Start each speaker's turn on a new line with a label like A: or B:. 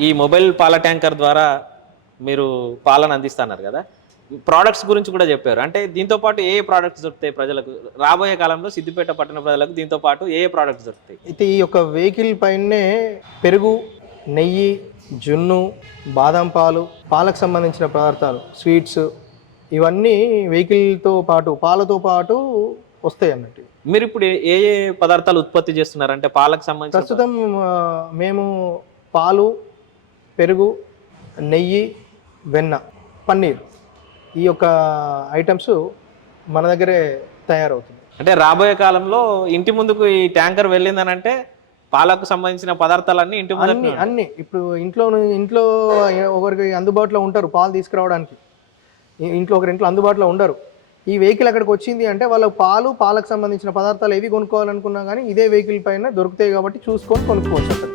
A: ఈ మొబైల్ పాల ట్యాంకర్ ద్వారా మీరు పాలన అందిస్తున్నారు కదా. ప్రోడక్ట్స్ గురించి కూడా చెప్పారు. అంటే దీంతో పాటు ఏ ప్రోడక్ట్స్ దొరుకుతాయి ప్రజలకు? రాబోయే కాలంలో సిద్దిపేట పట్టణ ప్రజలకు దీంతో పాటు ఏ ప్రోడక్ట్స్ దొరుకుతాయి?
B: అయితే ఈ యొక్క వెహికల్ పైనే పెరుగు నెయ్యి జున్ను బాదం పాలు పాలకు సంబంధించిన పదార్థాలు స్వీట్స్ ఇవన్నీ వెహికల్తో పాటు పాలతో పాటు వస్తాయి అన్నట్టు.
A: మీరు ఇప్పుడు ఏ- ఏ పదార్థాలు ఉత్పత్తి చేస్తున్నారు? అంటే పాలకు సంబంధించిన
B: ప్రస్తుతం మేము పాలు పెరుగు నెయ్యి వెన్న పన్నీర్ ఈ యొక్క ఐటమ్స్ మన దగ్గరే తయారవుతుంది.
A: అంటే రాబోయే కాలంలో ఇంటి ముందుకు ఈ ట్యాంకర్ వెళ్ళిందని అంటే పాలకు సంబంధించిన పదార్థాలన్నీ ఇంటి ముందు
B: అన్ని అన్ని. ఇప్పుడు ఇంట్లో ఇంట్లో ఒకరికి అందుబాటులో ఉంటారు పాలు తీసుకురావడానికి. ఇంట్లో ఒకరి ఇంట్లో అందుబాటులో ఉండరు. ఈ వెహికల్ అక్కడికి వచ్చింది అంటే వాళ్ళ పాలు పాలకు సంబంధించిన పదార్థాలు ఏవి కొనుక్కోవాలనుకున్నా కానీ ఇదే వెహికల్ పైన దొరుకుతాయి కాబట్టి చూసుకొని కొనుక్కోవచ్చు అక్కడ.